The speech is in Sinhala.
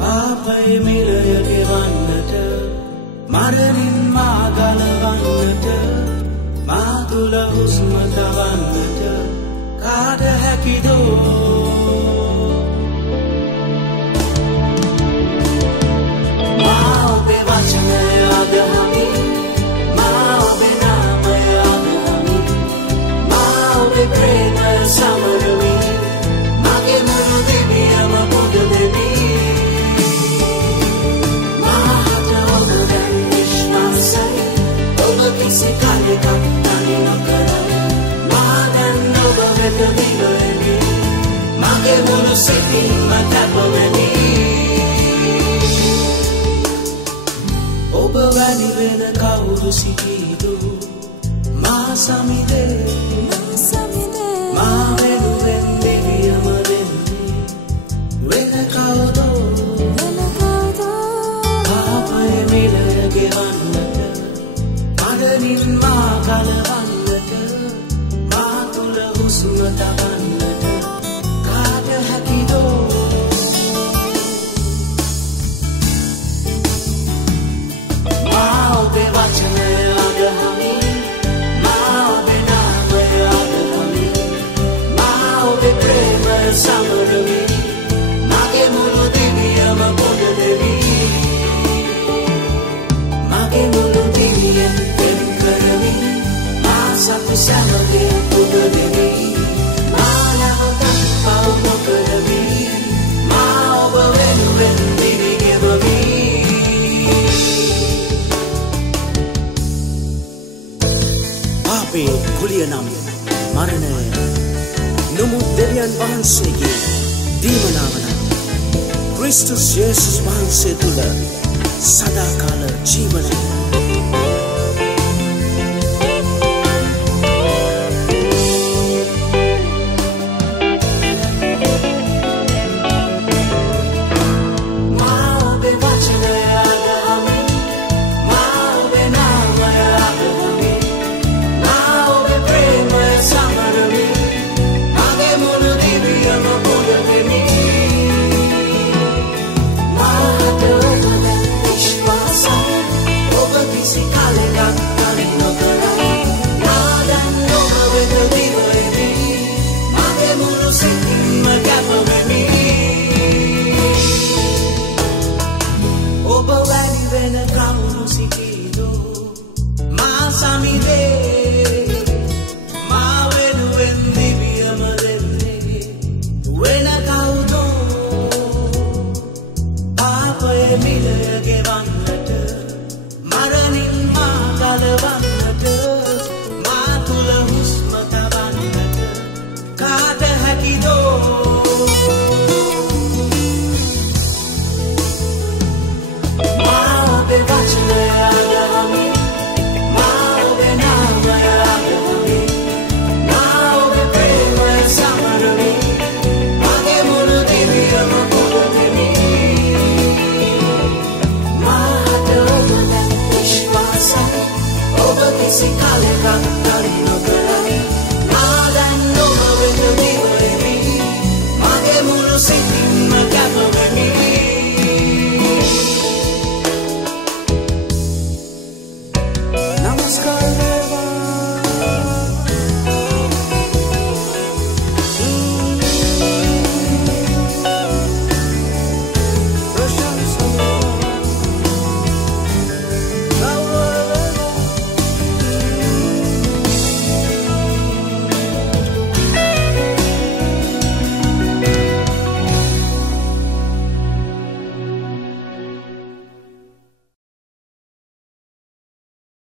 පාපය මිලය ගෙවන්නට මරණින් මා ගලවන්නට මා තුල හුස්ම තවන්නට කාට හැකිදෝ මා ඔබේ වචනය අදහමි මා ඔබේ නාමය අදහමි මා ඔබේ ප්‍රේමය සමරමි මගේ මුළු දිවියම පුද දෙමි किसी काले का ताने न करा मादन ඔබ වෙත දිවෙමි මගේ මුළු සිතින්ම තැපෙමි ඔබ වැනි වෙන කවුරු සිටීදු මා සමිදේ මා වෙනුවෙන් දිවියම දෙන්නේ වෙන කවුදෝ පාපය මිලය ගෙවන්නට මරණින් මා ගලවන්නට මා තුල හුස්ම තවන්නට කාට හැකිදෝ මා ඔබේ වචනය අදහමි මා ඔබේ නාමය අදහමි මා ඔබේ ප්‍රේමය සමරමි මගේ මුළු දිවියම පොද දෙවි මගේ මුළු දිවියෙන් Satu sama dia puda dewi Malah tak kau nak kerami Mau berwen-wen diri kebami Apේ කුලිය නම් මරණය නමුත් දෙවියන් වහන්සේගේ දීමනාව නම් ක්‍රිස්තුස් යේසුස් වහන්සේ තුල සදාකාල ජීවනය किसी काले का ताने न करा मादन ඔබ වෙත දිවෙමි මගේ මුළු සිතින්